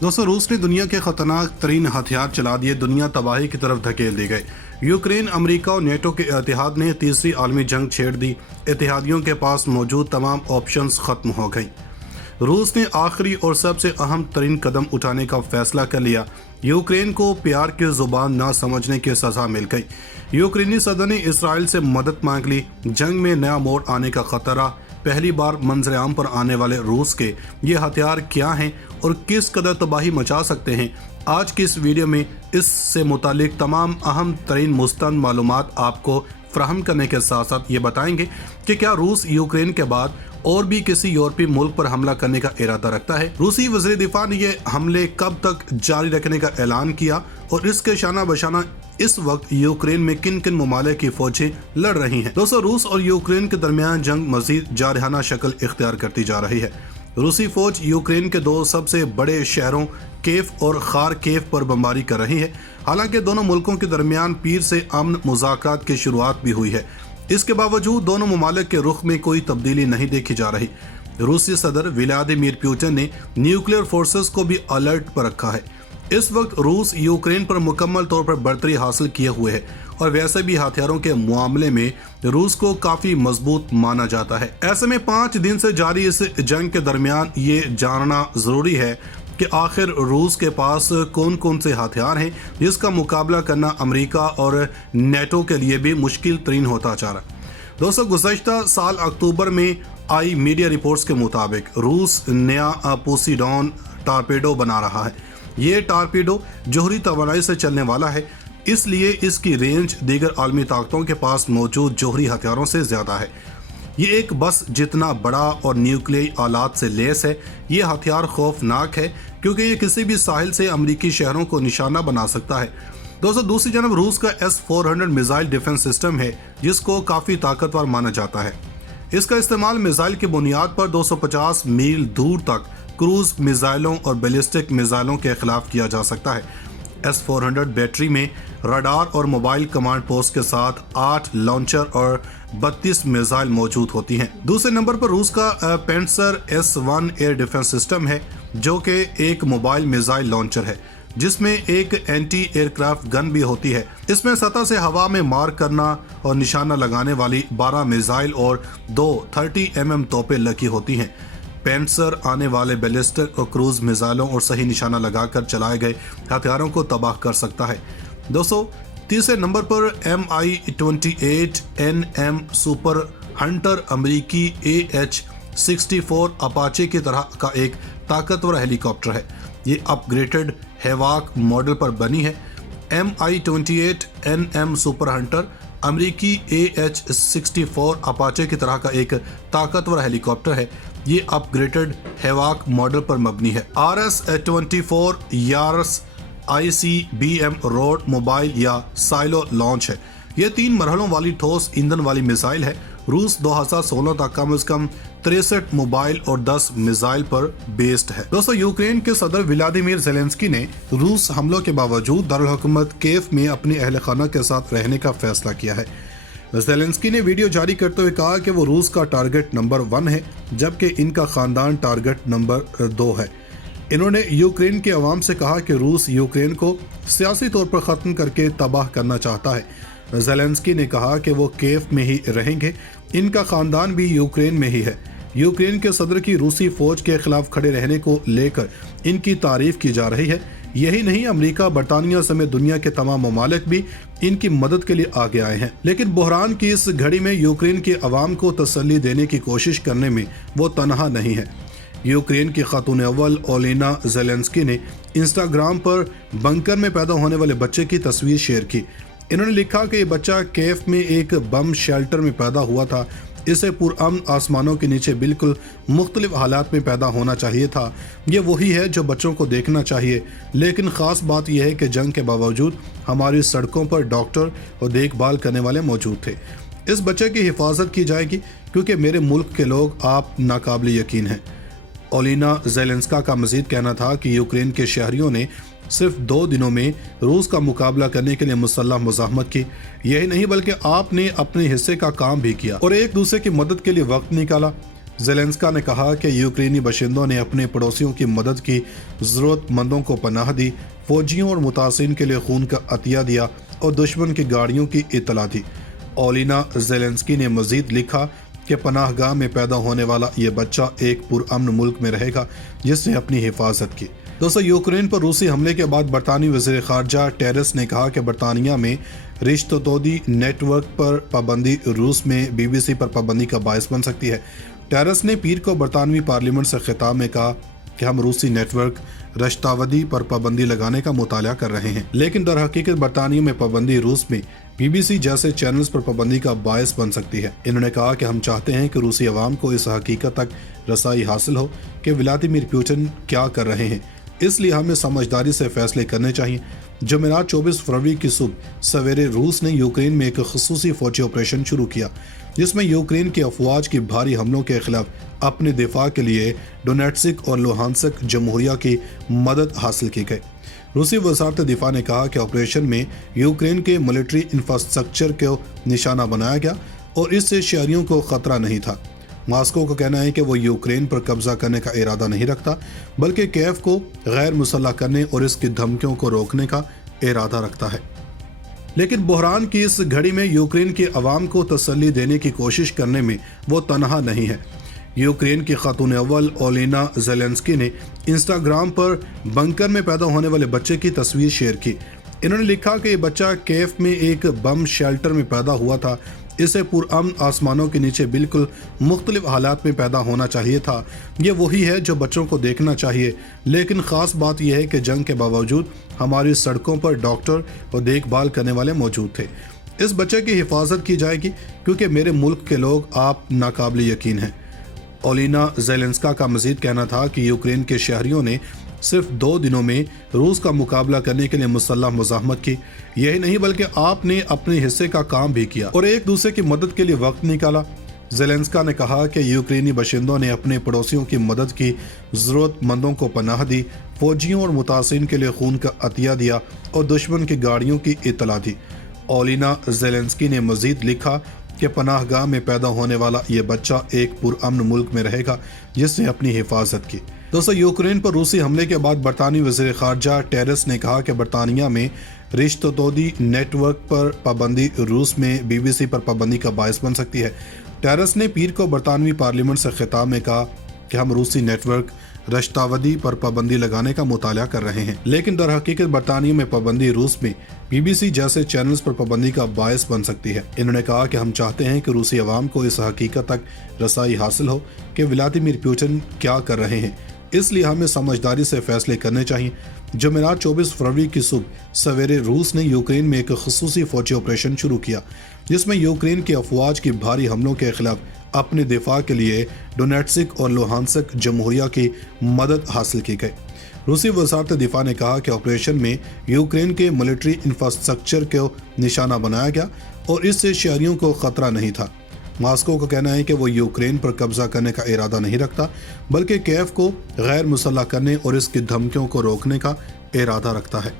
दोस्तों, रूस ने दुनिया के खतरनाक तरीन हथियार चला दिए, दुनिया तबाही की तरफ धकेल दी गई। यूक्रेन, अमेरिका और नेटो के इत्तेहाद ने तीसरी आलमी जंग छेड़ दी। इत्तेहादियों के पास मौजूद तमाम ऑप्शंस खत्म हो गई। रूस ने आखिरी और सबसे अहम तरीन कदम उठाने का फैसला कर लिया। यूक्रेन को प्यार की जुबान ना समझने की सजा मिल गई। यूक्रेनी सदर ने इसराइल से मदद मांग ली। जंग में नया मोड़ आने का खतरा। पहली बार मंजर आम पर आने वाले रूस के ये हथियार क्या हैं और किस कदर तबाही मचा सकते हैं, आज की इस वीडियो में इससे मुतालिक तमाम अहम तरीन मुस्तंद मालूमात आपको फराहम करने के साथ साथ ये बताएंगे कि क्या रूस यूक्रेन के बाद और भी किसी यूरोपीय मुल्क पर हमला करने का इरादा रखता है। रूसी वज़ीर दिफा ने ये हमले कब तक जारी रखने का ऐलान किया और इसके शाना बशाना इस वक्त यूक्रेन में किन किन ममालिक की फौजें लड़ रही हैं। दोस्तों, रूस और यूक्रेन के दरमियान जंग मजीद जारहाना शक्ल इख्तियार करती जा रही है। रूसी फौज यूक्रेन के दो सबसे बड़े शहरों केफ और खारकेफ पर बमबारी कर रही है। हालांकि दोनों मुल्कों के दरमियान पीर से अमन मुज़ाकरात की शुरुआत भी हुई है। इसके बावजूद दोनों ममालिक के रुख में कोई तब्दीली नहीं देखी जा रही। रूसी सदर व्लादिमीर पुतिन ने न्यूक्लियर फोर्सेस को भी अलर्ट पर रखा है। इस वक्त रूस यूक्रेन पर मुकम्मल तौर पर बढ़तरी हासिल किए हुए है और वैसे भी हथियारों के मामले में रूस को काफी मजबूत माना जाता है। ऐसे में 5 दिन से जारी इस जंग के दरमियान ये जानना जरूरी है कि आखिर रूस के पास कौन कौन से हथियार हैं जिसका मुकाबला करना अमेरिका और नेटो के लिए भी मुश्किल तरीन होता जा रहा है। दोस्तों, गुज़श्ता साल अक्टूबर में आई मीडिया रिपोर्ट्स के मुताबिक रूस नया पोसीडॉन टारपेडो बना रहा है। ये टारपेडो जोहरी तवानाई से चलने वाला है, इसलिए इसकी रेंज दीगर आलमी ताकतों के पास मौजूद जोहरी हथियारों से ज़्यादा है। ये एक बस जितना बड़ा और न्यूक्लियर आलात से लेस है। ये हथियार खौफनाक है क्योंकि ये किसी भी साहिल से अमरीकी शहरों को निशाना बना सकता है। दोस्तों, दूसरी जानब रूस का S-400 मिसाइल डिफेंस सिस्टम है जिसको काफ़ी ताकतवर माना जाता है। इसका इस्तेमाल मिसाइल की बुनियाद पर 250 मील दूर तक क्रूज मिसाइलों और बैलिस्टिक मिसाइलों के खिलाफ किया जा सकता है। S-400 बैटरी में रडार और मोबाइल कमांड पोस्ट के साथ 8 लॉन्चर और 32 मिसाइल मौजूद होती हैं। दूसरे नंबर पर रूस का पेंसर S-1 एयर डिफेंस सिस्टम है जो कि एक मोबाइल मिसाइल लॉन्चर है जिसमें एक एंटी एयरक्राफ्ट गन भी होती है। इसमें सतह से हवा में मार करना और निशाना लगाने वाली 12 मिसाइल और 2 30 mm तोपें लगी होती हैं। पेंसर आने वाले बैलिस्टिक और क्रूज मिसाइलों और सही निशाना लगाकर चलाए गए हथियारों को तबाह कर सकता है। दोस्तों, तीसरे नंबर पर MI-28 NM सुपर हंटर अमेरिकी AH-64 अपाचे की तरह का एक ताकतवर हेलीकॉप्टर है। ये अपग्रेडेड हेवाक मॉडल पर बनी है। MI-28 NM सुपर हंटर अमेरिकी AH-64 अपाचे की तरह का एक ताकतवर हेलीकॉप्टर है। ये अपग्रेडेड हेवाक मॉडल पर मबनी है। RS-24 Yaris ICBM road mobile या साइलो लॉन्च है। ये 3 मरहलों वाली ठोस ईंधन वाली मिसाइल है। रूस 2016 तक कम से कम 63 मोबाइल और 10 मिसाइल पर बेस्ड है। दोस्तों, यूक्रेन के सदर व्लादिमीर ज़ेलेंस्की ने रूस हमलों के बावजूद दारुल हुकूमत केफ में अपने अहल खाना के साथ रहने का फैसला किया है। ज़ेलेंस्की ने वीडियो जारी करते हुए कहा कि वो रूस का टारगेट नंबर 1 है जबकि इनका खानदान टारगेट नंबर 2 है। इन्होंने यूक्रेन के अवाम से कहा कि रूस यूक्रेन को सियासी तौर पर ख़त्म करके तबाह करना चाहता है। ज़ेलेंस्की ने कहा कि वो केफ में ही रहेंगे, इनका खानदान भी यूक्रेन में ही है। यूक्रेन के सदर की रूसी फौज के खिलाफ खड़े रहने को लेकर इनकी तारीफ की जा रही है। यही नहीं, अमेरिका, बरतानिया समेत दुनिया के तमाम ममालिक भी इनकी मदद के लिए आगे आए हैं। लेकिन बहरान की इस घड़ी में यूक्रेन के अवाम को तसल्ली देने की कोशिश करने में वो तनहा नहीं है। यूक्रेन की खातून अव्वल ओलेना ज़ेलेंस्की ने इंस्टाग्राम पर बंकर में पैदा होने वाले बच्चे की तस्वीर शेयर की। इन्होंने लिखा कि ये बच्चा केफ में एक बम शेल्टर में पैदा हुआ था। इसे पुरअमन आसमानों के नीचे बिल्कुल मुख्तलिफ हालात में पैदा होना चाहिए था। ये वही है जो बच्चों को देखना चाहिए। लेकिन ख़ास बात यह है कि जंग के बावजूद हमारी सड़कों पर डॉक्टर और देखभाल करने वाले मौजूद थे। इस बच्चे की हिफाजत की जाएगी क्योंकि मेरे मुल्क के लोग आप नाकाबिल यकीन हैं। ओलेना ज़ेलेंस्का का मजीद कहना था कि यूक्रेन के शहरियों ने सिर्फ 2 दिनों में रूस का मुकाबला करने के लिए मुसल्लह मुज़ाहमत की। यही नहीं बल्कि आपने अपने हिस्से का काम भी किया और एक दूसरे की मदद के लिए वक्त निकाला। ज़ेलेंस्की ने कहा कि यूक्रेनी बाशिंदों ने अपने पड़ोसियों की मदद की, ज़रूरतमंदों को पनाह दी, फौजियों और मुतासिन के लिए खून का अतिया दिया और दुश्मन की गाड़ियों की इत्तला दी। ओलिना ज़ेलेंस्की ने मजीद लिखा कि पनाहगाह में पैदा होने वाला ये बच्चा एक पुरअमन मुल्क में रहेगा जिसने अपनी हिफाजत की। दोस्तों, यूक्रेन पर रूसी हमले के बाद बरतानवी वज़ीर ख़ारजा टेरेस ने कहा कि बरतानिया में रिश्तोदी नेटवर्क पर पाबंदी रूस में BBC पर पाबंदी का बायस बन सकती है। टेरेस ने पीर को बरतानवी पार्लियामेंट से खिताब में कहा कि हम रूसी नेटवर्क रश्तावदी पर पाबंदी लगाने का मुताला कर रहे हैं, लेकिन दर हकीकत बरतानिया में पाबंदी रूस में BBC जैसे चैनल्स पर पाबंदी का बायस बन सकती है। इन्होंने कहा कि हम चाहते हैं कि रूसी अवाम को इस हकीकत तक रसाई हासिल हो कि व्लादिमीर पुतिन क्या कर रहे हैं, इसलिए हमें समझदारी से फैसले करने चाहिए। जुमेरात 24 फरवरी की सुबह सवेरे रूस ने यूक्रेन में एक खसूसी फौजी ऑपरेशन शुरू किया जिसमें यूक्रेन की अफवाज की भारी हमलों के खिलाफ अपने दिफा के लिए डोनेट्स्क और लुहांस्क जमहूरिया की मदद हासिल की गई। रूसी वज़ारत दिफा ने कहा कि ऑपरेशन में यूक्रेन के मिलिट्री इंफ्रास्ट्रक्चर को निशाना बनाया गया और इससे शहरियों को खतरा नहीं था। मॉस्को का कहना है कि वो यूक्रेन पर कब्जा करने का इरादा नहीं रखता, बल्कि कीव को गैर मुसल्लह करने और इसकी धमकियों को रोकने का इरादा रखता है। लेकिन बहरान की इस घड़ी में यूक्रेन के अवाम को तसल्ली देने की कोशिश करने में वो तनहा नहीं है। यूक्रेन की खातून अव्वल ओलिना ज़ेलेंस्की ने इंस्टाग्राम पर बंकर में पैदा होने वाले बच्चे की तस्वीर शेयर की। इन्होंने लिखा कि ये बच्चा कीव में एक बम शेल्टर में पैदा हुआ था। इसे पुरअमन आसमानों के नीचे बिल्कुल मुख्तलिफ हालात में पैदा होना चाहिए था। ये वही है जो बच्चों को देखना चाहिए, लेकिन ख़ास बात यह है कि जंग के बावजूद हमारी सड़कों पर डॉक्टर और देखभाल करने वाले मौजूद थे। इस बच्चे की हिफाजत की जाएगी क्योंकि मेरे मुल्क के लोग आप नाकाबिल यकीन हैं। ओलिना ज़ेलेंस्की का मजीद कहना था कि यूक्रेन के शहरियों ने सिर्फ 2 दिनों में रूस का मुकाबला करने के लिए मुसल्लह मुज़ाहमत की। यही नहीं बल्कि आपने अपने हिस्से का काम भी किया और एक दूसरे की मदद के लिए वक्त निकाला। ज़ेलेंस्की ने कहा कि यूक्रेनी बाशिंदों ने अपने पड़ोसियों की मदद की, ज़रूरतमंदों को पनाह दी, फौजियों और मुतासिन के लिए खून का अतिया दिया और दुश्मन की गाड़ियों की इत्तला दी। ओलिना ज़ेलेंस्की ने मजीद लिखा कि पनाहगाह में पैदा होने वाला ये बच्चा एक पुरअमन मुल्क में रहेगा जिसने अपनी हिफाजत की। दोस्तों, यूक्रेन पर रूसी हमले के बाद बरतानवी वज़ीर ख़ारजा टेरेस ने कहा कि बरतानिया में रिश्तोदी नेटवर्क पर पाबंदी रूस में BBC पर पाबंदी का बायस बन सकती है। टेरेस ने पीर को बरतानवी पार्लियामेंट से खिताब में कहा कि हम रूसी नेटवर्क रश्तावदी पर पाबंदी लगाने का मुताला कर रहे हैं, लेकिन दर हकीकत बरतानिया में पाबंदी रूस में BBC जैसे चैनल्स पर पाबंदी का बायस बन सकती है। इन्होंने कहा कि हम चाहते हैं कि रूसी अवाम को इस हकीकत तक रसाई हासिल हो कि व्लादिमीर पुतिन क्या कर रहे हैं, इसलिए हमें समझदारी से फैसले करने चाहिए। जुमेरात 24 फरवरी की सुबह सवेरे रूस ने यूक्रेन में एक खसूसी फौजी ऑपरेशन शुरू किया जिसमें यूक्रेन की अफवाज की भारी हमलों के खिलाफ अपने दिफा के लिए डोनेट्स्क और लुहांस्क जमहूरिया की मदद हासिल की गई। रूसी वज़ारत दिफा ने कहा कि ऑपरेशन में यूक्रेन के मिलिट्री इंफ्रास्ट्रक्चर को निशाना बनाया गया और इससे शहरियों को खतरा नहीं था। मॉस्को का कहना है कि वो यूक्रेन पर कब्जा करने का इरादा नहीं रखता, बल्कि कीव को गैर मुसल्लह करने और इसकी धमकियों को रोकने का इरादा रखता है।